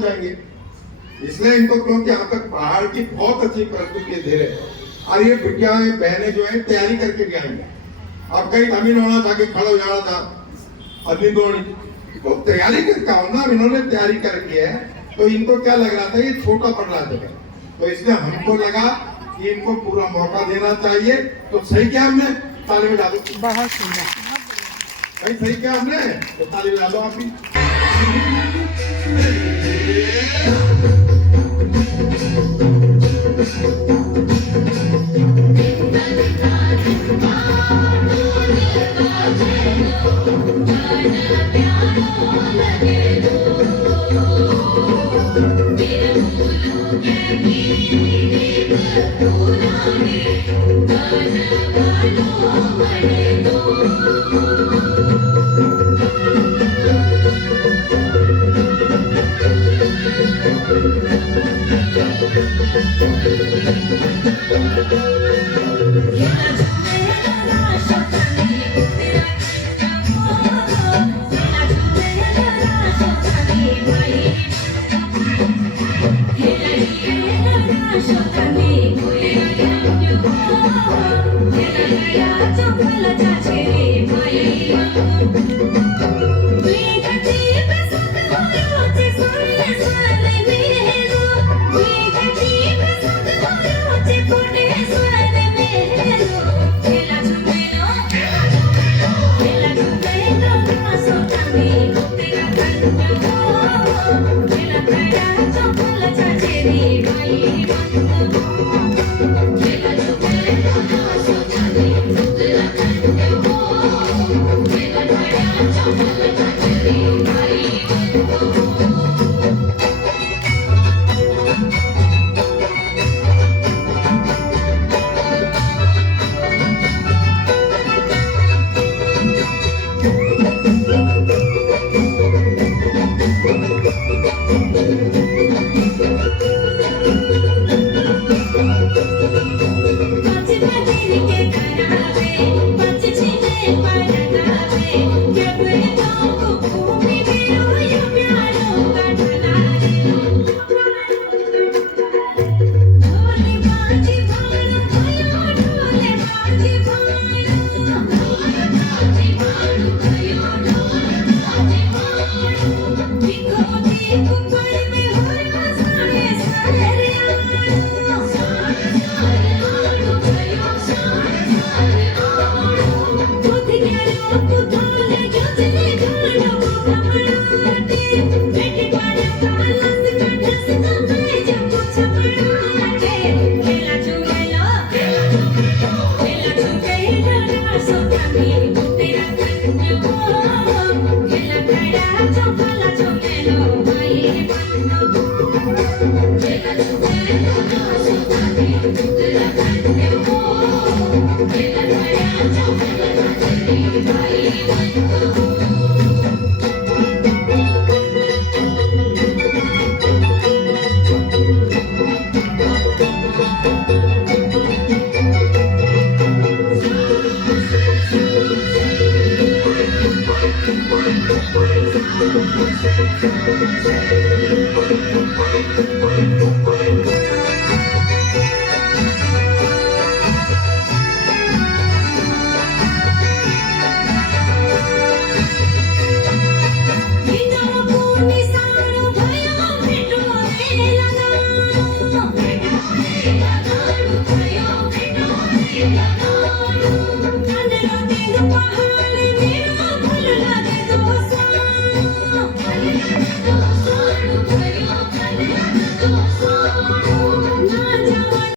जाएंगे। इसलिए इनको, क्योंकि यहाँ पर पहाड़ की बहुत अच्छी प्रस्तुति दे रहे हैं और ये बिटियाएं बहनें जो है तैयारी करके भी आएंगे। अब कहीं तमिल होना था कि खड़ा हो जाना था अग्निदोणी, तो तैयारी करके आओ ना। इन्होंने तैयारी करके है तो इनको क्या लग रहा था ये छोटा पड़ रहा था, तो इसलिए हमको लगा कि इनको पूरा मौका देना चाहिए। तो सही क्या हमने, ताली बजा दो। बहुत सुंदर भाई सही क्या हमने, तो ताली बजा दो आप भी।